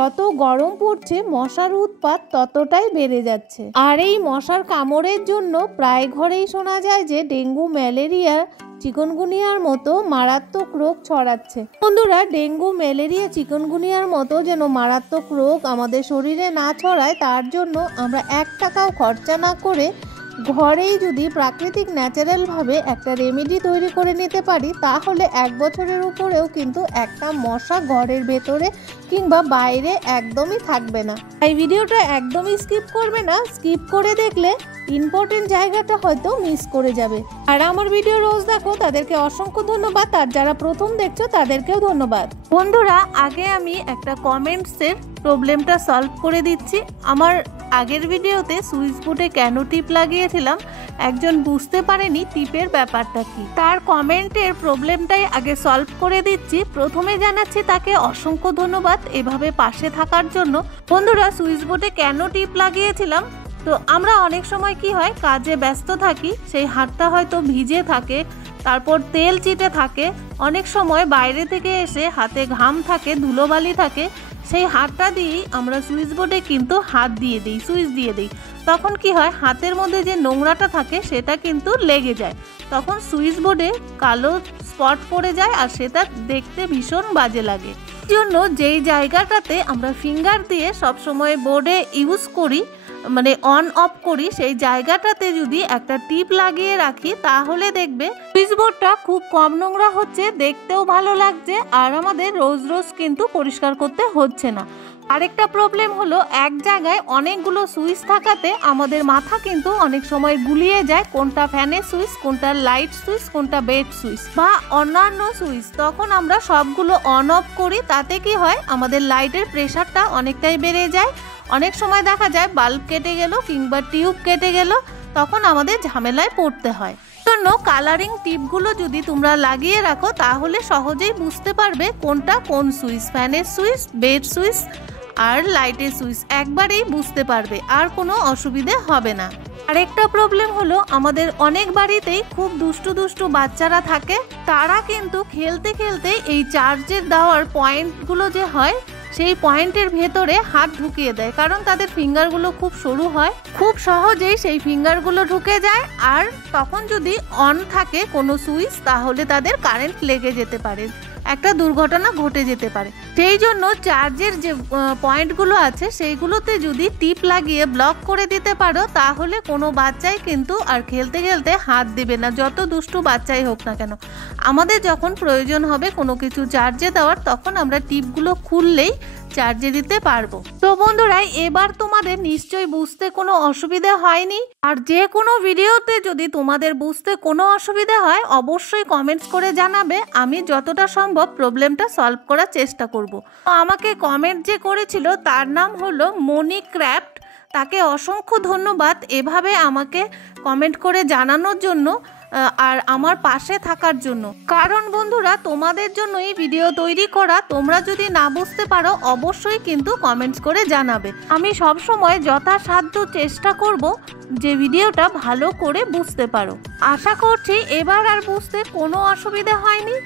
যত গরম পড়ছে মশার উৎপাত ততটাই বেড়ে যাচ্ছে। আর এই মশার কামড়ের জন্য প্রায় ঘরেই শোনা যায় যে ডেঙ্গু, ম্যালেরিয়া, চিকনগুনিয়ার মতো মারাত্মক রোগ ছড়াচ্ছে। বন্ধুরা, ডেঙ্গু, ম্যালেরিয়া, চিকনগুনিয়ার মতো যেন মারাত্মক রোগ আমাদের শরীরে না ছড়ায় তার জন্য আমরা 1 টাকাও খরচা না করে ঘরেই যদি প্রাকৃতিক ন্যাচারালভাবে একটা রেমেডি তৈরি করে নিতে পারি তাহলে 1 বছরের উপরেও কিন্তু একটা মশা ঘরের ভেতরে কিংবা বাইরে একদমই থাকবে না। এই ভিডিওটা একদমই স্কিপ করবে না, স্কিপ করে দেখলে ইম্পর্টেন্ট জায়গাটা হয়তো মিস করে যাবে। আর আমার ভিডিও রোজ দেখো তাদেরকে অসংখ্য ধন্যবাদ, আর যারা প্রথম দেখছো তাদেরকেও ধন্যবাদ। বন্ধুরা, আগে আমি একটা কমেন্টসের প্রবলেমটা সলভ করে দিচ্ছি। আমার আগের ভিডিওতে সুইচ বোর্ডে কেন টিপ লাগিয়েছিলাম একজন বুঝতে পারেনি টিপের ব্যাপারটা কি, তার কমেন্টের প্রবলেমটাই আগে সলভ করে দিচ্ছি। প্রথমে জানাচ্ছি তাকে অসংখ্য ধন্যবাদ এভাবে পাশে থাকার জন্য। বন্ধুরা, সুইচ বোর্ডে কেন টিপ লাগিয়েছিলাম, তো আমরা অনেক সময় কি হয় কাজে ব্যস্ত থাকি, সেই হাতটা হয়তো ভিজে থাকে, তারপর তেল চিটে থাকে, অনেক সময় বাইরে থেকে এসে হাতে ঘাম থাকে, ধুলোবালি থাকে, সেই হাতটা দিয়েই আমরা সুইচ বোর্ডে কিন্তু হাত দিয়ে দিই, সুইচ দিয়ে দিই। তখন কি হয় হাতের মধ্যে যে নোংরাটা থাকে সেটা কিন্তু লেগে যায়, তখন সুইচ বোর্ডে কালো স্পট পড়ে যায় আর সেটা দেখতে ভীষণ বাজে লাগে। এই জন্য যেই জায়গাটাতে আমরা ফিঙ্গার দিয়ে সবসময় বোর্ডে ইউজ করি, মানে অন অফ করি, সেই জায়গাটাতে যদি একটা টিপ লাগিয়ে রাখি তাহলে দেখবে সুইচ বোর্ডটা খুব কম নোংরা হচ্ছে, দেখতেও ভালো লাগছে, আর আমাদের রোজ রোজ কিন্তু পরিষ্কার করতে হচ্ছে না। আরেকটা প্রবলেম হলো এক জায়গায় অনেকগুলো সুইচ থাকাতে আমাদের মাথা কিন্তু অনেক সময় গুলিয়ে যায় কোনটা ফ্যানের সুইচ, কোনটা লাইট সুইচ, কোনটা বেড সুইচ বা অন্যান্য সুইচ। তখন আমরা সবগুলো অন অফ করি, তাতে কি হয় আমাদের লাইটের প্রেশারটা অনেকটাই বেড়ে যায়। অনেক সময় দেখা যায় বাল্ব কেটে গেল কিংবা টিউব কেটে গেল, তখন আমাদের ঝামেলায় পড়তে হয়। জন্য কালারিং টিপগুলো যদি তোমরা লাগিয়ে রাখো তাহলে সহজেই বুঝতে পারবে কোনটা কোন সুইচ, ফ্যানের সুইচ, বেড সুইচ আর লাইটের সুইচ, একবারেই বুঝতে পারবে, আর কোনো অসুবিধে হবে না। আরেকটা প্রবলেম হলো আমাদের অনেক বাড়িতেই খুব দুষ্টু দুষ্টু বাচ্চারা থাকে, তারা কিন্তু খেলতে খেলতে এই চার্জের দেওয়ার পয়েন্টগুলো যে হয় সেই পয়েন্টের ভেতরে হাত ঢুকিয়ে দেয়, কারণ তাদের ফিঙ্গারগুলো খুব সরু হয়, খুব সহজেই সেই ফিঙ্গারগুলো ঢুকে যায়। আর তখন যদি অন থাকে কোনো সুইচ তাহলে তাদের কারেন্ট লেগে যেতে পারে, একটা দুর্ঘটনা ঘটে যেতে পারে। সেই জন্য চার্জের যে পয়েন্টগুলো আছে সেইগুলোতে যদি টিপ লাগিয়ে ব্লক করে দিতে পারো তাহলে কোনো বাচ্চাই কিন্তু আর খেলতে খেলতে হাত দেবে না, যত দুষ্টু বাচ্চাই হোক না কেন। আমাদের যখন প্রয়োজন হবে কোনো কিছু চার্জে দেওয়ার তখন আমরা টিপগুলো খুললেই চার্জে দিতে পারবো। তো বন্ধুরা, এবার তোমাদের নিশ্চয়ই বুঝতে কোনো অসুবিধা হয়নি, আর যে কোনো ভিডিওতে যদি তোমাদের বুঝতে কোনো অসুবিধা হয় অবশ্যই কমেন্টস করে জানাবে, আমি যতটা সম্ভব প্রবলেমটা সলভ করার চেষ্টা করব। তো আমাকে কমেন্ট যে করেছিল তার নাম হলো মনি ক্রাফট, তাকে অসংখ্য ধন্যবাদ এভাবে আমাকে কমেন্ট করে জানানোর জন্য আর আমার পাশে থাকার জন্য। কারণ বন্ধুরা, তোমাদের জন্যই ভিডিও তৈরি করা, তোমরা যদি না বুঝতে পারো অবশ্যই কিন্তু কমেন্টস করে জানাবে। আমি সব সময় যথাসাধ্য চেষ্টা করব যে ভিডিওটা ভালো করে বুঝতে পারো। আশা করছি এবার আর বুঝতে কোনো অসুবিধা হয়নি।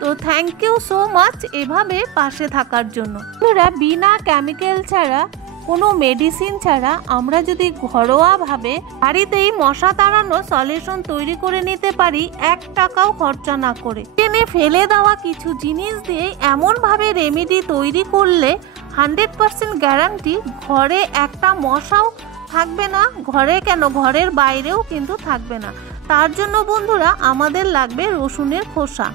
তো থ্যাংক ইউ সো মাচ এভাবে পাশে থাকার জন্য। বন্ধুরা, বিনা কেমিক্যাল ছাড়া, কোনো মেডিসিন ছাড়া আমরা যদি ঘরোয়াভাবে বাড়িতেই মশা তাড়ানো সলিউশন তৈরি করে নিতে পারি 1 টাকাও খরচা না করে, কিনে ফেলে দেওয়া কিছু জিনিস দিয়ে এমনভাবে রেমেডি তৈরি করলে 100% গ্যারান্টি ঘরে একটা মশাও থাকবে না, ঘরে কেন ঘরের বাইরেও কিন্তু থাকবে না। তার জন্য বন্ধুরা আমাদের লাগবে রসুনের খোসা।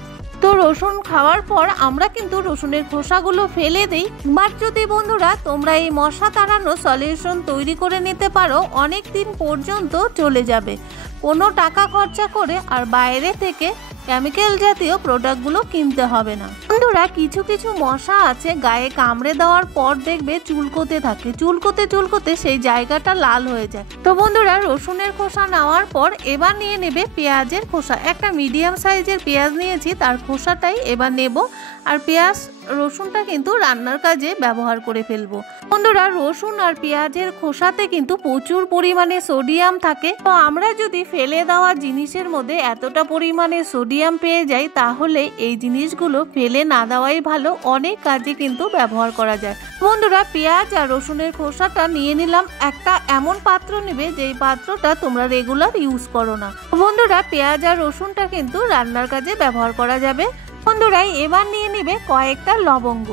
তো রসুন খাওয়ার পর আমরা কিন্তু রসুনের খোসাগুলো ফেলে দিই। বাট যদি বন্ধুরা তোমরা এই মশা তাড়ানো সলিউশন তৈরি করে নিতে পারো অনেক দিন পর্যন্ত চলে যাবে, কোনো টাকা খরচা করে আর বাইরে থেকে কেমিক্যাল জাতীয় প্রোডাক্টগুলো কিনতে হবে না। বন্ধুরা, কিছু কিছু মশা আছে গায়ে কামড়ে দেওয়ার পর দেখবে চুলকোতে থাকে, চুলকোতে চুলকোতে সেই জায়গাটা লাল হয়ে যায়। তো বন্ধুরা, রসুনের খোসা নেওয়ার পর এবার নিয়ে নেবে পেঁয়াজের খোসা। একটা মিডিয়াম সাইজের পেঁয়াজ নিয়েছি, তার খোসাটাই এবার নেব। আর পেঁয়াজ রসুনটা কিন্তু রান্নার কাজে ব্যবহার করে ফেলবো। বন্ধুরা, রসুন আর পেঁয়াজের খোসাতে কিন্তু প্রচুর পরিমাণে সোডিয়াম থাকে। তো আমরা যদি ফেলে দেওয়া জিনিসের মধ্যে এতটা পরিমাণে সোডিয়াম পেয়ে যাই তাহলে এই জিনিসগুলো ফেলে না দেওয়াই ভালো, অনেক কাজে কিন্তু ব্যবহার করা যায়। বন্ধুরা পেঁয়াজ আর রসুনের খোসাটা নিয়ে নিলাম। একটা এমন পাত্র নেবে যেই পাত্রটা তোমরা রেগুলার ইউজ করো না। বন্ধুরা পেঁয়াজ আর রসুনটা কিন্তু রান্নার কাজে ব্যবহার করা যাবে। বন্ধুরা এবার নিয়ে নিবে কয়েকটা লবঙ্গ।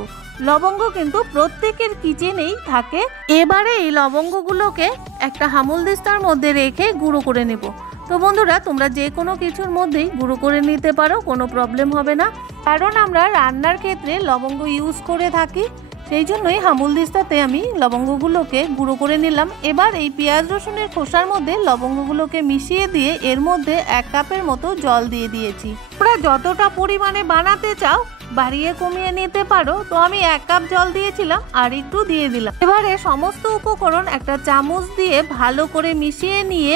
লবঙ্গ কিন্তু প্রত্যেকের কিচেনেই থাকে। এবারে এই লবঙ্গগুলোকে একটা হামুলদিস্তার মধ্যে রেখে গুঁড়ো করে নেব। তো বন্ধুরা তোমরা যে কোনো কিছুর মধ্যেই গুঁড়ো করে নিতে পারো, কোনো প্রবলেম হবে না, কারণ আমরা রান্নার ক্ষেত্রে লবঙ্গ ইউজ করে থাকি, সেই জন্যই হামুলদিস্তাতে আমি লবঙ্গগুলোকে গুঁড়ো করে নিলাম। এবার এই পেঁয়াজ রসুনের খোসার মধ্যে লবঙ্গগুলোকে মিশিয়ে দিয়ে এর মধ্যে 1 কাপের মতো জল দিয়ে দিয়েছি। তোমরা যতটা পরিমাণে বানাতে চাও বাড়িয়ে কমিয়ে নিতে পারো। তো আমি 1 কাপ জল দিয়েছিলাম আর একটু দিয়ে দিলাম। এবারে সমস্ত উপকরণ একটা চামচ দিয়ে ভালো করে মিশিয়ে নিয়ে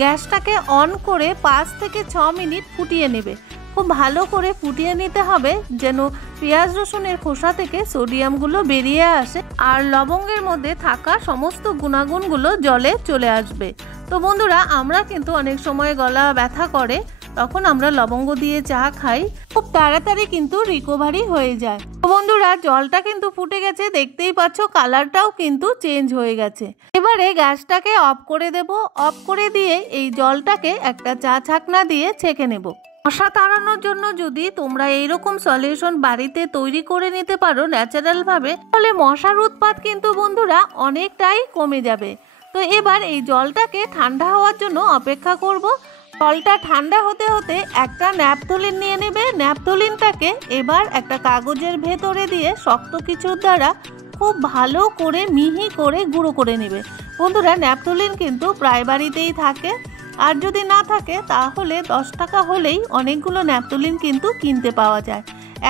গ্যাসটাকে অন করে 5 থেকে 6 মিনিট ফুটিয়ে নেবে। খুব ভালো করে ফুটিয়ে নিতে হবে যেন পেঁয়াজ রসুনের খোসা থেকে সোডিয়ামগুলো বেরিয়ে আসে আর লবঙ্গের মধ্যে থাকা সমস্ত গুণাগুণগুলো জলে চলে আসবে। তো বন্ধুরা আমরা কিন্তু অনেক সময় গলা ব্যথা করে, তখন আমরা লবঙ্গ দিয়ে চা খাই, খুব তাড়াতাড়ি কিন্তু রিকভারি হয়ে যায়। তো বন্ধুরা জলটা কিন্তু ফুটে গেছে, দেখতেই পাচ্ছ কালারটাও কিন্তু চেঞ্জ হয়ে গেছে। এবারে গ্যাসটাকে অফ করে দেব। অফ করে দিয়ে এই জলটাকে একটা চা ছাঁকনা দিয়ে ছেঁকে নেব। মশা তাড়ানোর জন্য যদি তোমরা এইরকম সলিউশন বাড়িতে তৈরি করে নিতে পারো ন্যাচারাল ভাবে, তাহলে মশার উৎপাত কিন্তু বন্ধুরা অনেকটাই কমে যাবে। তো এবার এই জলটাকে ঠান্ডা হওয়ার জন্য অপেক্ষা করব। জলটা ঠান্ডা হতে হতে একটা ন্যাপথলিন নিয়ে নেবে। ন্যাপথলিনটাকে এবার একটা কাগজের ভেতরে দিয়ে শক্ত কিছুর দ্বারা খুব ভালো করে মিহি করে গুঁড়ো করে নেবে। বন্ধুরা ন্যাপথলিন কিন্তু প্রায় বাড়িতেই থাকে, আর যদি না থাকে তাহলে 10 টাকা হলেই অনেকগুলো ন্যাপথলিন কিন্তু কিনতে পাওয়া যায়।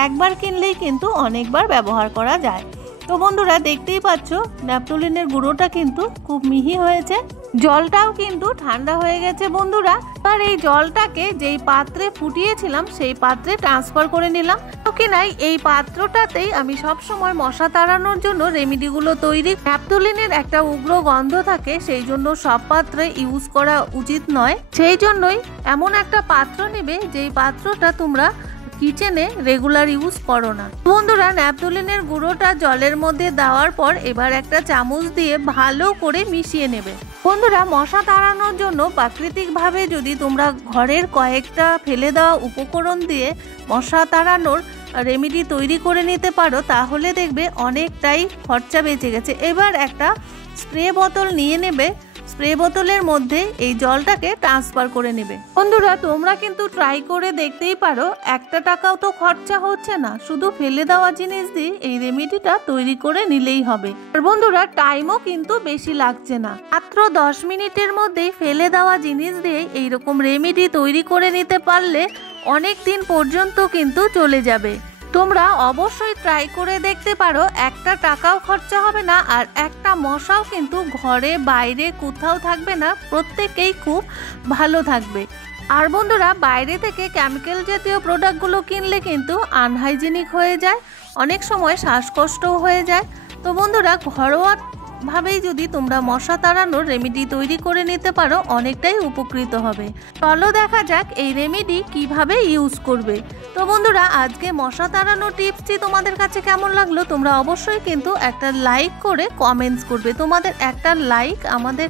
একবার কিনলেই কিন্তু অনেকবার ব্যবহার করা যায়। তো বন্ধুরা দেখতেই পাচ্ছ ন্যাপথলিনের গুঁড়োটা কিন্তু খুব মিহি হয়েছে। জলটাও কিন্তু ঠান্ডা হয়ে গেছে বন্ধুরা। আর এই জলটাকে যেই পাত্রে ফুটিয়েছিলাম সেই পাত্রে ট্রান্সফার করে নিলাম। তো কিনাই এই পাত্রটাতেই আমি সব সময় মশা তাড়ানোর জন্য রেমেডিগুলো তৈরি। ন্যাপথলিনের একটা উগ্র গন্ধ থাকে, সেই জন্য সব পাত্রে ইউজ করা উচিত নয়। সেই জন্যই এমন একটা পাত্র নেবে যেই পাত্রটা তোমরা কিচেনে রেগুলার ইউজ করো না। বন্ধুরা ন্যাপথলিনের গুঁড়োটা জলের মধ্যে দেওয়ার পর এবার একটা চামচ দিয়ে ভালো করে মিশিয়ে নেবে। বন্ধুরা মশা তাড়ানোর জন্য প্রাকৃতিকভাবে যদি তোমরা ঘরের কয়েকটা ফেলে দেওয়া উপকরণ দিয়ে মশা তাড়ানোর রেমেডি তৈরি করে নিতে পারো, তাহলে দেখবে অনেকটাই খরচা বেঁচে গেছে। এবার একটা স্প্রে বোতল নিয়ে নেবে। স্প্রে বোতলের মধ্যে এই জলটাকে ট্রান্সফার করে নেবে। বন্ধুরা তোমরা কিন্তু ট্রাই করে দেখতেই পারো, 1 টাকাও তো খরচা হচ্ছে না, শুধু ফেলে দেওয়া জিনিস দিয়ে এই রেমেডিটা তৈরি করে নিলেই হবে। আর বন্ধুরা টাইমও কিন্তু বেশি লাগছে না, মাত্র 10 মিনিটের মধ্যেই ফেলে দেওয়া জিনিস দিয়ে এইরকম রেমেডি তৈরি করে নিতে পারলে অনেক দিন পর্যন্ত কিন্তু চলে যাবে। তোমরা অবশ্যই ট্রাই করে দেখতে পারো, 1 টাকাও খরচা হবে না আর একটা মশাও কিন্তু ঘরে বাইরে কোথাও থাকবে না, প্রত্যেকেই খুব ভালো থাকবে। আর বন্ধুরা বাইরে থেকে কেমিক্যাল জাতীয় প্রোডাক্টগুলো কিনলে কিন্তু আনহাইজেনিক হয়ে যায়, অনেক সময় শ্বাসকষ্টও হয়ে যায়। তো বন্ধুরা ঘরোয়া ভাবেই যদি তোমরা মশা তাড়ানোর রেমেডি তৈরি করে নিতে পারো অনেকটাই উপকৃত হবে। চলো দেখা যাক এই রেমেডি কিভাবে ইউজ করবে। তো বন্ধুরা আজকে মশা তাড়ানোর টিপসটি তোমাদের কাছে কেমন লাগলো তোমরা অবশ্যই কিন্তু একটা লাইক করে কমেন্টস করবে। তোমাদের একটা লাইক আমাদের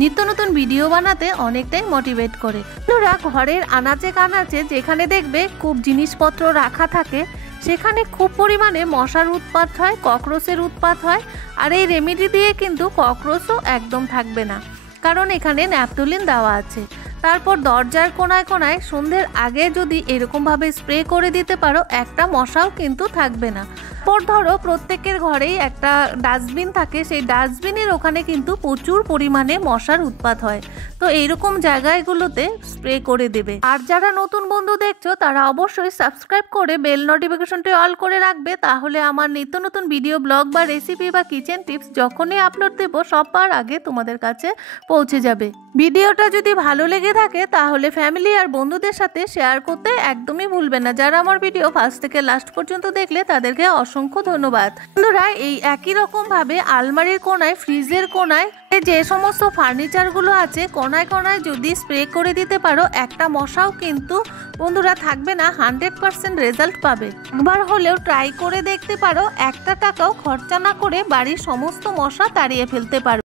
নিত্য নতুন ভিডিও বানাতে অনেকটাই মোটিভেট করে। বন্ধুরা ঘরের আনাচে কানাচে যেখানে দেখবে খুব জিনিসপত্র রাখা থাকে সেখানে খুব পরিমাণে মশার উৎপাত হয়, ককরোচের উৎপাত হয়। আর এই রেমেডি দিয়ে কিন্তু ককরোচও একদম থাকবে না, কারণ এখানে ন্যাপথলিন দেওয়া আছে। তারপর দরজার কোনায় কোনায় সন্ধ্যের আগে যদি এরকমভাবে স্প্রে করে দিতে পারো, একটা মশাও কিন্তু থাকবে না। তারপর ধরো প্রত্যেকের ঘরেই একটা ডাস্টবিন থাকে, সেই ডাস্টবিনের ওখানে কিন্তু প্রচুর পরিমাণে মশার উৎপাত হয়। তো এইরকম জায়গাগুলোতে স্প্রে করে দেবে। আর যারা নতুন বন্ধু দেখছো তারা অবশ্যই সাবস্ক্রাইব করে বেল নোটিফিকেশনটি অল করে রাখবে, তাহলে আমার নিত্য নতুন ভিডিও ব্লগ বা রেসিপি বা কিচেন টিপস যখনই আপলোড দেব সবার আগে তোমাদের কাছে পৌঁছে যাবে। ভিডিওটা যদি ভালো লেগে থাকে তাহলে ফ্যামিলি আর বন্ধুদের সাথে শেয়ার করতে একদমই ভুলবে না। যারা আমার ভিডিও ফার্স্ট থেকে লাস্ট পর্যন্ত দেখলে তাদেরকে অসংখ্য অসংখ্য ধন্যবাদ। বন্ধুরা, এই একই রকম ভাবে আলমারির কোনায়, ফ্রিজের কোনায় যে সমস্ত ফার্নিচারগুলো আছে কোনায় কোনায় যদি স্প্রে করে দিতে পারো, একটা মশাও কিন্তু বন্ধুরা থাকবে না, 100% রেজাল্ট পাবে। একবার হলেও ট্রাই করে দেখতে পারো, একটা টাকাও খরচা না করে বাড়ির সমস্ত মশা তাড়িয়ে ফেলতে পারো।